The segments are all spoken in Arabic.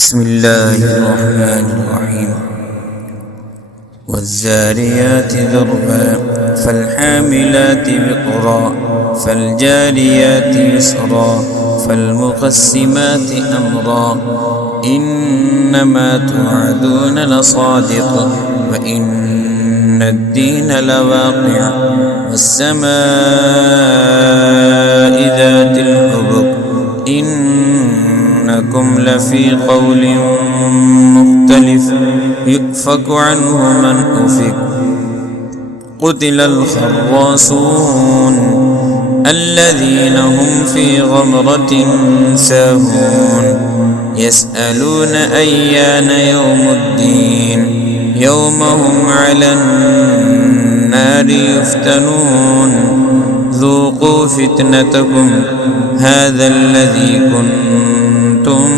بسم الله الرحمن الرحيم. والذاريات ذروا فالحاملات وقرا فالجاريات يسرا فالمقسمات أمرا إنما توعدون لصادق وإن الدين لواقع والسماء ذات الحبك إنكم لفي قول مختلف يؤفك عنه من أفك قتل الخراصون الذين هم في غمرة ساهون يسألون أيان يوم الدين يوم هم على النار يفتنون ذوقوا فتنتكم هذا الذي كنتم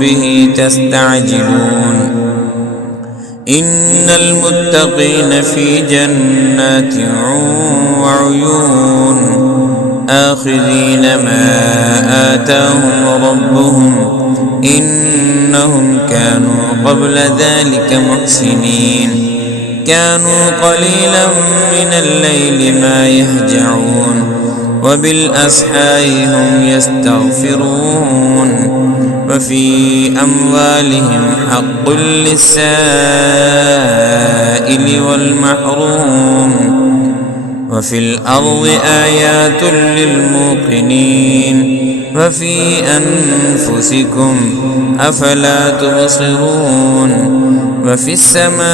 به تستعجلون إن المتقين في جنات وعيون آخذين ما آتاهم ربهم إنهم كانوا قبل ذلك محسنين كانوا قليلا من الليل ما يهجعون وبالأسحار هم يستغفرون وفي أموالهم حق للسائل والمحروم وفي الأرض آيات للموقنين وفي أنفسكم أفلا تبصرون وفي السماء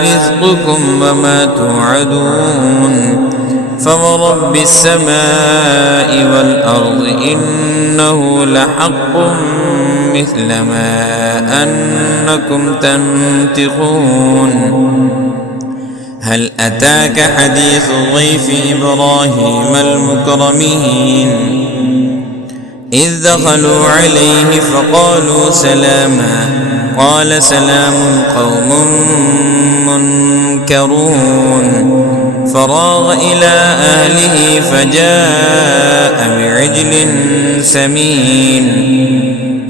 رزقكم وما توعدون فورب السماء والأرض إنه لحق مثل ما أنكم تنطقون هل أتاك حديث ضيف إبراهيم المكرمين إذ دخلوا عليه فقالوا سلاما قال سلام قوم منكرون فراغ إلى أهله فجاء بعجل سمين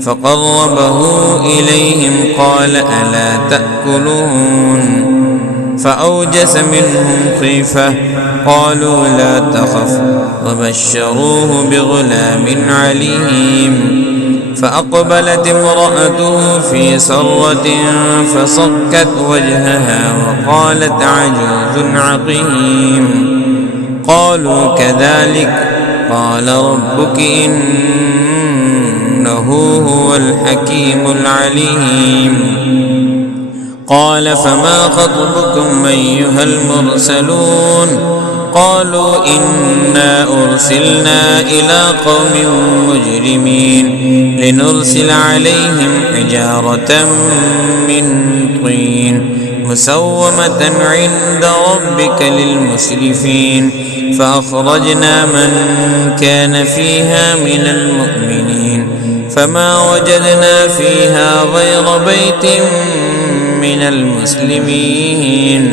فقربه إليهم قال ألا تأكلون فأوجس منهم خيفة قالوا لا تخف وبشروه بغلام عليم فأقبلت امرأته في سرة فصكت وجهها وقالت عجوز عقيم قالوا كذلك قال ربك إنه هو الحكيم العليم قال فما خطبكم أيها المرسلون قالوا إنا أرسلنا إلى قوم مجرمين لنرسل عليهم حجارة من طين مسومة عند ربك للمسرفين فأخرجنا من كان فيها من المؤمنين فما وجدنا فيها غير بيت من المسلمين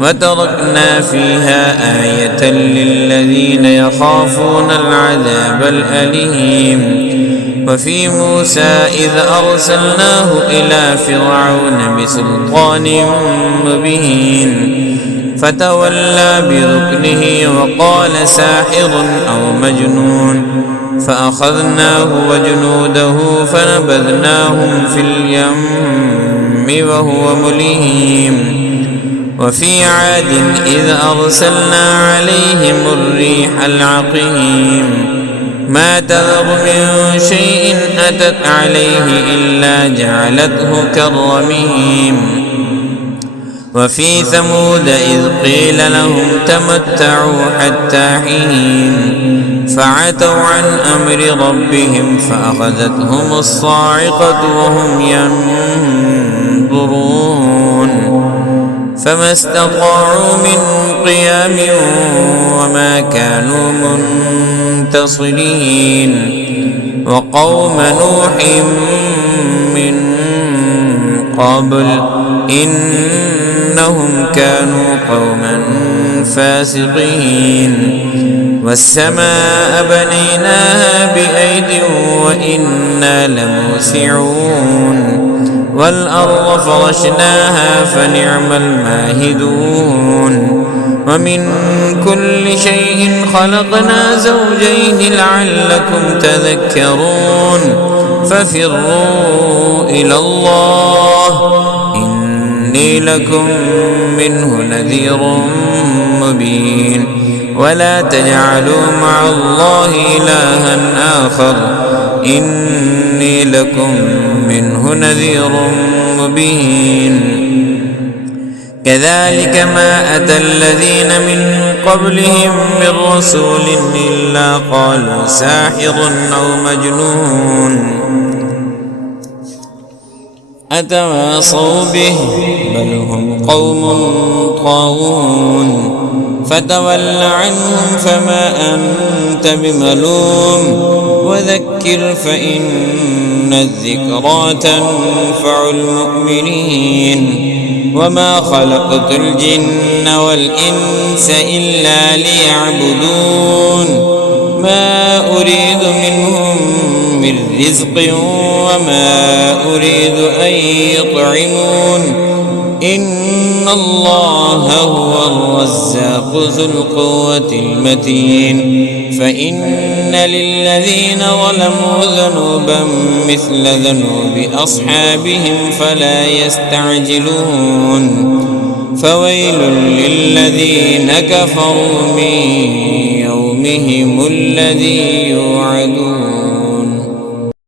وتركنا فيها آية للذين يخافون العذاب الأليم وفي موسى إذ أرسلناه إلى فرعون بسلطان مبين فتولى بركنه وقال ساحر أو مجنون فأخذناه وجنوده فنبذناهم في اليم وهو مليم وفي عاد إذ أرسلنا عليهم الريح العقيم ما تذر من شيء أتت عليه إلا جعلته كالرميم وفي ثمود إذ قيل لهم تمتعوا حتى حين فعتوا عن أمر ربهم فأخذتهم الصاعقة وهم ينظرون فما استطاعوا من قيام وما كانوا منتصرين وقوم نوح من قبل إنهم كانوا قوما فاسقين والسماء بنيناها بأيد وإنا لموسعون والأرض فرشناها فنعم الماهدون ومن كل شيء خلقنا زوجين لعلكم تذكرون ففروا إلى الله إني لكم منه نذير مبين ولا تجعلوا مع الله إلها آخر إني لكم منه نذير مبين كذلك ما أتى الذين من قبلهم من رسول إلا قالوا ساحر أو مجنون أتواصوا به بل هم قوم طاغون فتول عنهم فما أنت بملوم وذكر فإن الذكرى تنفع المؤمنين وما خلقت الجن والإنس إلا ليعبدون ما أريد منهم من رزق وما أريد أن يطعمون إن الله هو الرزاق ذو القوة المتين فإن للذين ظلموا ذنوبا مثل ذنوب أصحابهم فلا يستعجلون فويل للذين كفروا من يومهم الذي يوعدون